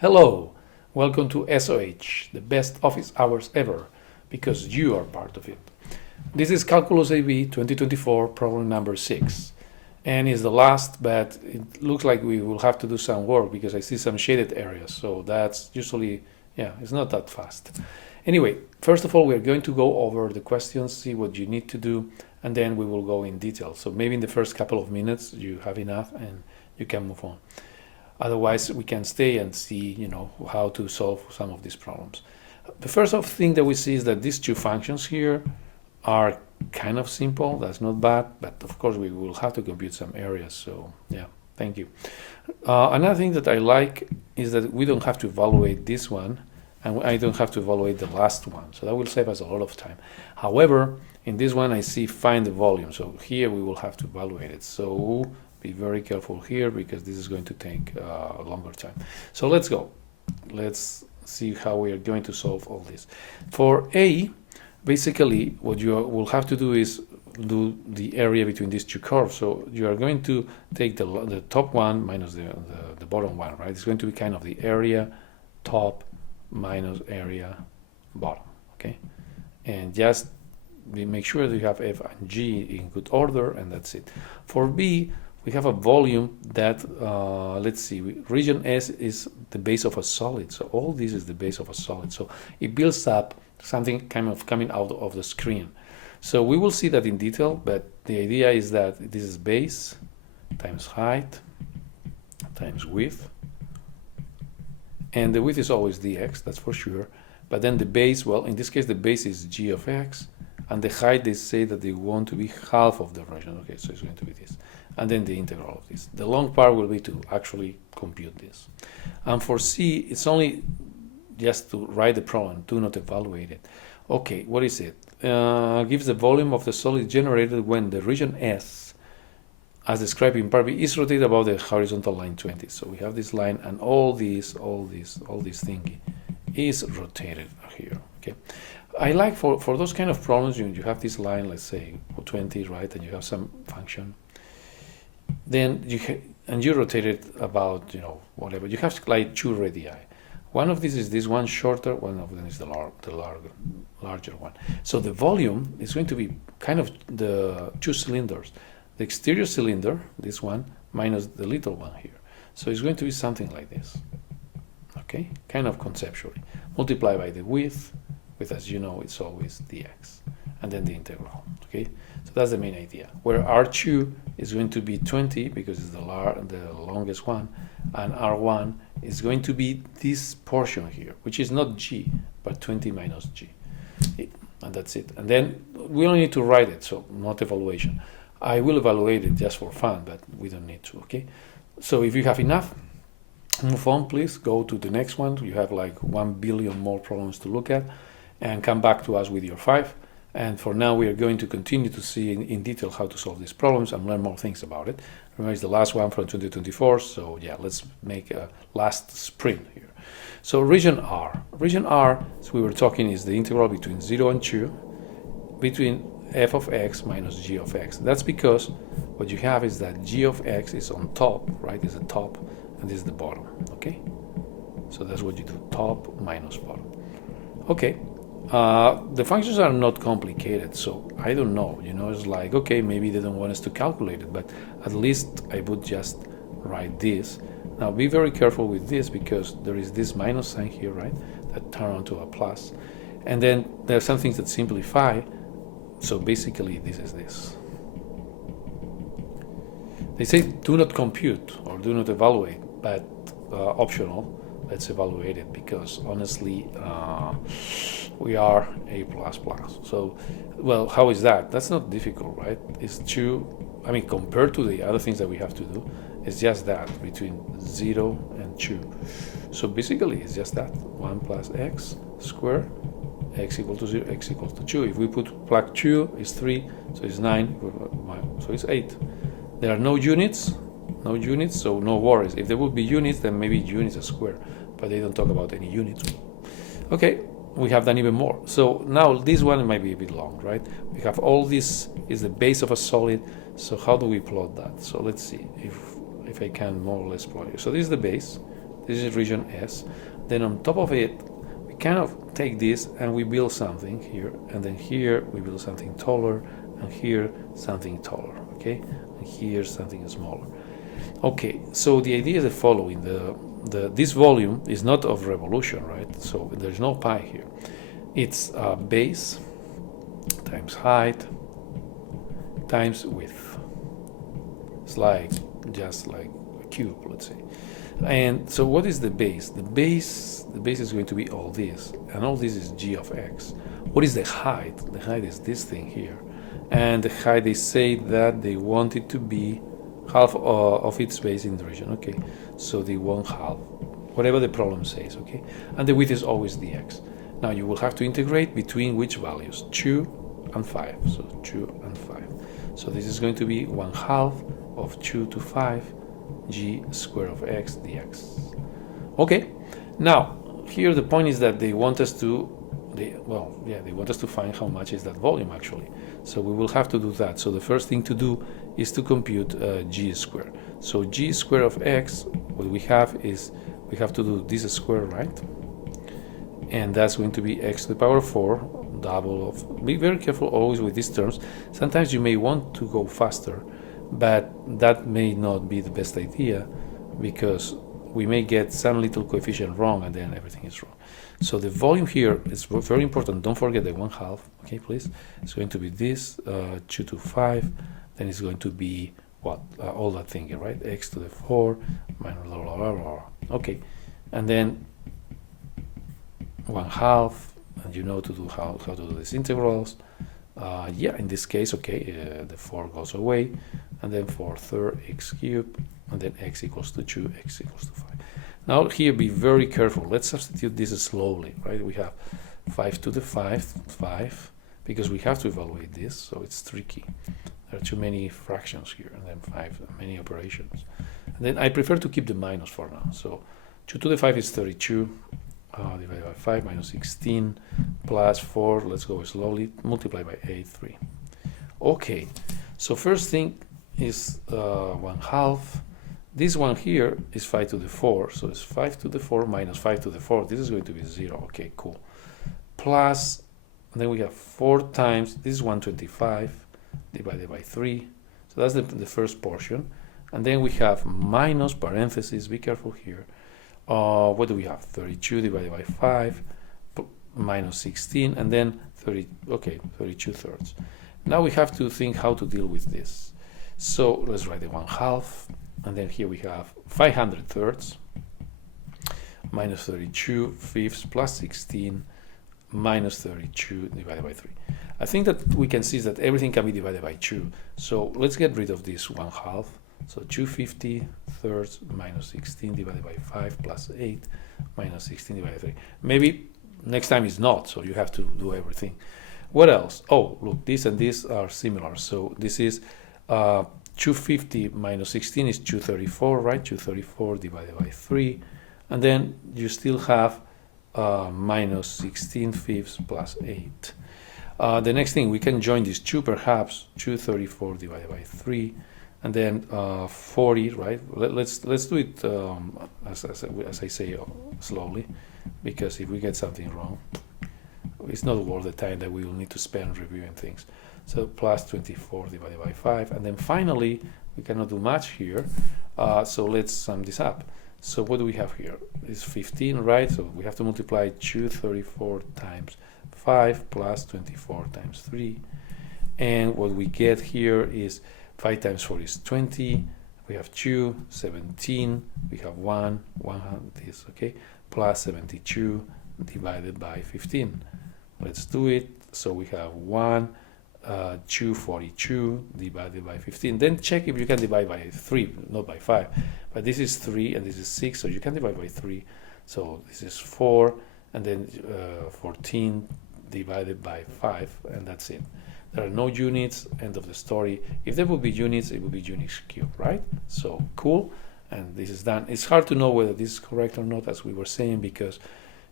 Hello, welcome to SOH, the best office hours ever, because you are part of it. This is Calculus AB 2024, problem number 6, and is the last, but it looks like we will have to do some work because I see some shaded areas, so that's usually, it's not that fast. Anyway, first of all, we are going to go over the questions, see what you need to do, and then we will go in detail. So maybe in the first couple of minutes you have enough and you can move on. Otherwise, we can stay and see, how to solve some of these problems. The first thing that we see is that these two functions here are kind of simple. That's not bad, but of course we will have to compute some areas. So yeah, thank you. Another thing that I like is that we don't have to evaluate this one, and I don't have to evaluate the last one. So that will save us a lot of time. However, in this one I see find the volume. So here we will have to evaluate it. So be very careful here because this is going to take a longer time. So let's go. Let's see how we are going to solve all this. For A, basically what you will have to do is do the area between these two curves. So you are going to take the top one minus the bottom one, right? It's going to be kind of the area top minus area bottom, okay? And just make sure that you have F and G in good order, and that's it. For B, we have a volume that, let's see, region S is the base of a solid. So all this is the base of a solid. So it builds up something kind of coming out of the screen. So we will see that in detail, but the idea is that this is base times height times width. And the width is always dx, that's for sure. But then the base, well, in this case, the base is g of x. And the height, they say that they want to be half of the region. Okay, so it's going to be this. And then the integral of this. The long part will be to actually compute this. And for C, it's only just to write the problem, do not evaluate it. Okay, what is it? Gives the volume of the solid generated when the region S, as described in part B, is rotated above the horizontal line 20. So we have this line, and all this thingy is rotated here. Okay. I like for those kind of problems, you have this line, let's say 20, right, and you have some function. Then you rotate it about, whatever. You have like two radii. One of these is this one shorter, one of them is the larger one. So the volume is going to be kind of the two cylinders. The exterior cylinder, this one, minus the little one here. So it's going to be something like this. Okay, kind of conceptually. Multiply by the width, with, as you know, it's always dx, and then the integral. Okay, so that's the main idea. Where R2 is going to be 20 because it's the longest one, and R1 is going to be this portion here, which is not g, but 20 minus g. And that's it. And then we only need to write it, so not evaluation. I will evaluate it just for fun, but we don't need to. Okay, so if you have enough, move on, please. Go to the next one. You have like 1 billion more problems to look at, and come back to us with your 5. And for now, we are going to continue to see in detail how to solve these problems and learn more things about it. Remember, it's the last one from 2024, so yeah, let's make a last sprint here. So region R. Region R, as we were talking, is the integral between 0 and 2, between f of x minus g of x. That's because what you have is that g of x is on top, right? Is the top, and this is the bottom, okay? So that's what you do, top minus bottom. Okay. The functions are not complicated, so I don't know, it's like, okay, maybe they don't want us to calculate it, but at least I would just write this. Now be very careful with this because there is this minus sign here, right, that turn onto a plus, and then there are some things that simplify. So basically this is this. They say do not compute or do not evaluate, but optional. Let's evaluate it because honestly we are A++. So, well, how is that? That's not difficult, right? It's compared to the other things that we have to do, it's just that between 0 and 2. So basically it's just that 1 plus x squared, x equal to 0, x equals to 2. If we plug 2, it's 3, so it's 9, so it's 8. There are no units, so no worries. If there would be units, then maybe units are square, but they don't talk about any units. Okay, we have done even more. So now this one might be a bit long, right? We have all this is the base of a solid. So how do we plot that? So let's see if I can more or less plot it. So this is the base, This is region S. Then on top of it, we kind of take this and we build something here, and then here we build something taller, and here something taller, okay? And here something smaller. Okay, so the idea is the following. This volume is not of revolution, right? So there's no pi here. It's base times height times width. It's like just like a cube, let's say. And so what is the base? The base is going to be all this, and all this is g of x. What is the height? The height is this thing here. And the height, they say that they want it to be half of its base in the region. Okay, so they want half, whatever the problem says. Okay, and the width is always dx. Now you will have to integrate between which values? 2 and 5. So 2 and 5. So this is going to be 1/2 of 2 to 5 g square of x dx. Okay, now here the point is that they want us to they want us to find how much is that volume actually. So we will have to do that. So the first thing to do is to compute g squared. So g squared of x, what we have is we have to do this square, right? And that's going to be x to the power 4, double of, be very careful always with these terms. Sometimes you may want to go faster, but that may not be the best idea because we may get some little coefficient wrong and then everything is wrong. So the volume here is very important. Don't forget the 1/2, okay, please. It's going to be this, 2 to 5, then it's going to be what? All that thing here, right? X to the 4 minus blah, blah, blah, blah. Okay, and then 1/2, and you know to do how to do these integrals. Yeah, in this case, okay, the 4 goes away, and then 4/3 x cubed, and then x equals to 2, x equals to 5. Now here, be very careful. Let's substitute this slowly, right? We have 5 to the 5, because we have to evaluate this, so it's tricky. There are too many fractions here, and then 5, many operations. And then I prefer to keep the minus for now. So 2 to the 5 is 32, divided by 5 minus 16, plus 4, let's go slowly, multiply by 8, 3. Okay, so first thing is 1/2. This one here is 5 to the 4, so it's 5 to the 4 minus 5 to the 4. This is going to be 0. Okay, cool. Plus, and then we have 4 times, this is 125 divided by 3. So that's the first portion. And then we have minus parentheses, be careful here. What do we have? 32 divided by 5 minus 16, and then 32 thirds. Now we have to think how to deal with this. So let's write the 1/2. And then here we have 500 thirds minus 32 fifths plus 16 minus 32 divided by 3. I think that we can see that everything can be divided by 2. So let's get rid of this 1/2. So 250 thirds minus 16 divided by 5 plus 8 minus 16 divided by 3. Maybe next time is not, so you have to do everything. What else? Oh, look, this and this are similar. So this is 250 minus 16 is 234, right? 234 divided by 3. And then you still have minus 16 fifths plus 8. The next thing, we can join these 2 perhaps, 234 divided by 3. And then 40, right? Let's do it as I say slowly, because if we get something wrong, it's not worth the time that we will need to spend reviewing things. So plus 24 divided by 5, and then finally we cannot do much here. So let's sum this up. So what do we have here? It's 15, right? So we have to multiply 234 times 5 plus 24 times 3, and what we get here is 5 times 4 is 20, we have 2, 17, we have 1, this, okay, plus 72 divided by 15. Let's do it. So we have 1, 242 divided by 15. Then check if you can divide by 3, not by 5. But this is 3 and this is 6, so you can divide by 3. So this is 4, and then 14 divided by 5, and that's it. There are no units, end of the story. If there would be units, it would be units cubed, right? So cool, and this is done. It's hard to know whether this is correct or not, as we were saying, because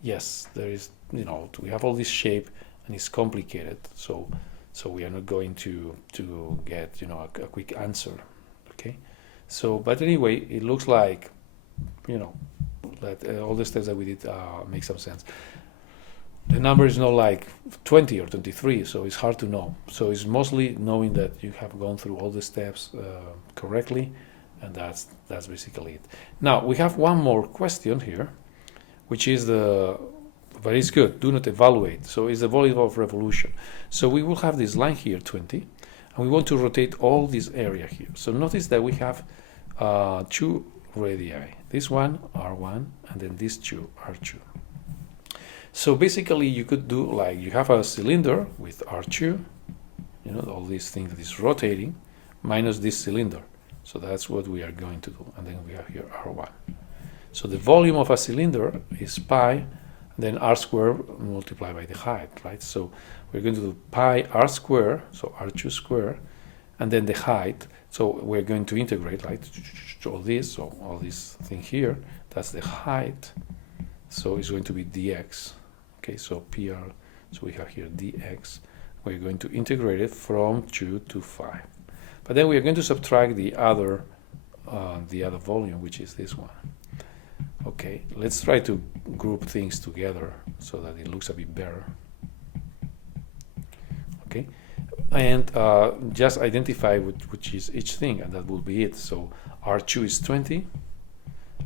yes, there is, we have all this shape and it's complicated. So we are not going to get, a quick answer, okay? So, but anyway, it looks like, that all the steps that we did make some sense. The number is not like 20 or 23, so it's hard to know. So it's mostly knowing that you have gone through all the steps correctly, and that's basically it. Now we have one more question here, which is but it's good, do not evaluate. So it's the volume of revolution. So we will have this line here, 20, and we want to rotate all this area here. So notice that we have two radii, this one, R1, and then these two, R2. So basically you could do like, you have a cylinder with R2, you know, all these things that is rotating, minus this cylinder. So that's what we are going to do. And then we have here R1. So the volume of a cylinder is pi, then R squared multiplied by the height, right? So we're going to do pi R squared, so R2 squared, and then the height. So we're going to integrate, right? All this, so all this thing here, that's the height. So it's going to be dx. Okay, so PR, so we have here dx. We're going to integrate it from 2 to 5. But then we are going to subtract the other volume, which is this one. Okay, let's try to group things together so that it looks a bit better. Okay, and just identify which is each thing, and that will be it. So R2 is 20,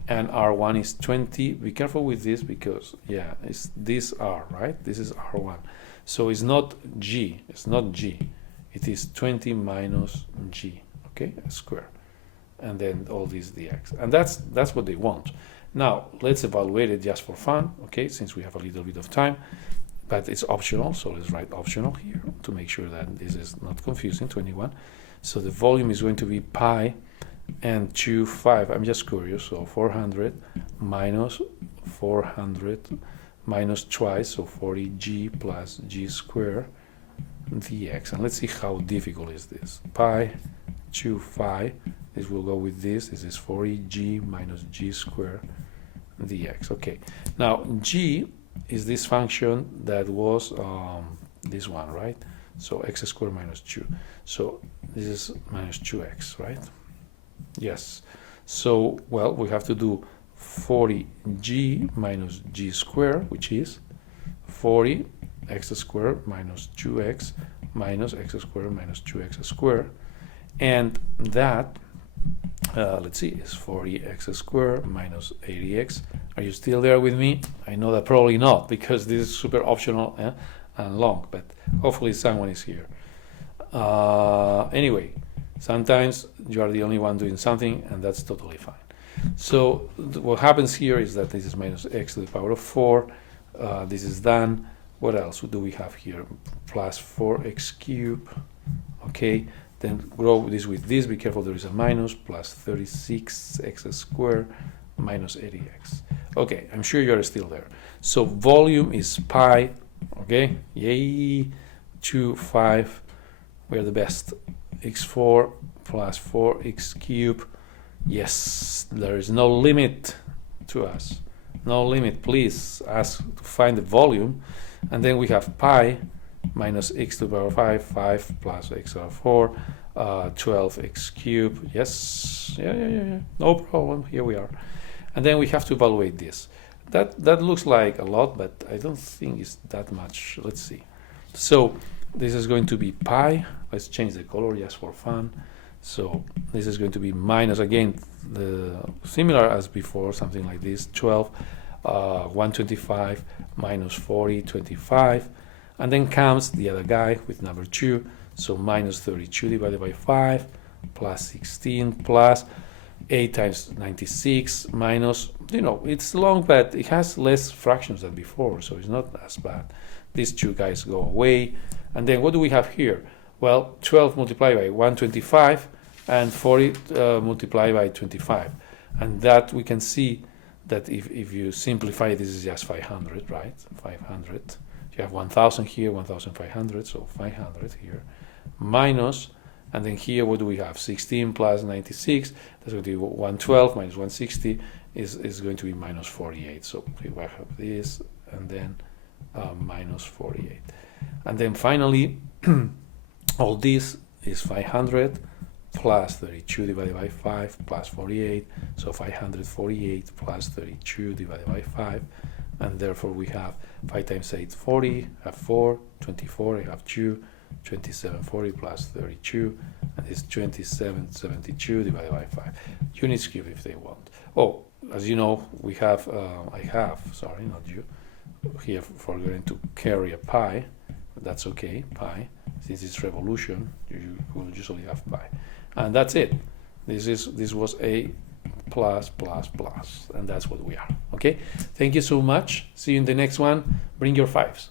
and R1 is 20. Be careful with this because, yeah, it's this R, right? This is R1. So it's not G, it's not G. It is 20 minus G, okay, square. And then all these dx. And that's what they want. Now, let's evaluate it just for fun, okay, since we have a little bit of time. But it's optional, so let's write optional here to make sure that this is not confusing, 21. So the volume is going to be pi and 2, 5. I'm just curious, so 400 minus 400 minus twice, so 40g plus g squared dx. And let's see how difficult is this. Pi 2, 5. This will go with this. This is 40g minus g squared dx. Okay. Now g is this function that was this one, right? So x squared minus 2. So this is minus 2x, right? Yes. So, well, we have to do 40g minus g squared, which is 40 x squared minus 2x minus x squared minus 2x squared. And that, let's see, is 40x squared minus 80x. Are you still there with me? I know that probably not, because this is super optional and long, but hopefully someone is here. Anyway, sometimes you are the only one doing something, and that's totally fine. So what happens here is that this is minus x to the power of 4. This is done. What else do we have here? Plus 4x cubed. Okay. Then grow this with this. Be careful, there is a minus. Plus 36x squared minus 80x. Okay, I'm sure you are still there. So volume is pi. Okay, yay. 2, 5. We are the best. x4 plus 4x cubed. Yes, there is no limit to us. No limit. Please ask to find the volume. And then we have pi minus x to the power 5, 5 plus x to the power 4, 12x cubed. Yes, yeah. No problem. Here we are. And then we have to evaluate this. That looks like a lot, but I don't think it's that much. Let's see. So this is going to be pi. Let's change the color just for fun. So this is going to be minus, again, similar as before, something like this, 12, 125 minus 40, 25. And then comes the other guy with number 2. So minus 32 divided by 5 plus 16 plus 8 times 96 minus, it's long, but it has less fractions than before, so it's not as bad. These two guys go away. And then what do we have here? Well, 12 multiplied by 125 and 40 multiplied by 25. And that we can see that if you simplify, this is just 500, right? 500. You have 1,000 here, 1,500, so 500 here. Minus, and then here what do we have? 16 plus 96, that's going to be 112 minus 160 is going to be minus 48. So we have this, and then minus 48. And then finally, all this is 500 plus 32 divided by 5 plus 48, so 548 plus 32 divided by 5, and therefore we have 5 times 8, 40, I have 4, 24, I have 2, 2740 plus 32, and it's 2772 divided by 5. Units cubed if they want. Oh, as you know, we have, sorry, not you, here forgetting to carry a pi, but that's okay, pi. Since it's revolution, you will usually have pi. And that's it. This was a plus, plus, plus, and that's what we are, okay? Thank you so much. See you in the next one. Bring your fives.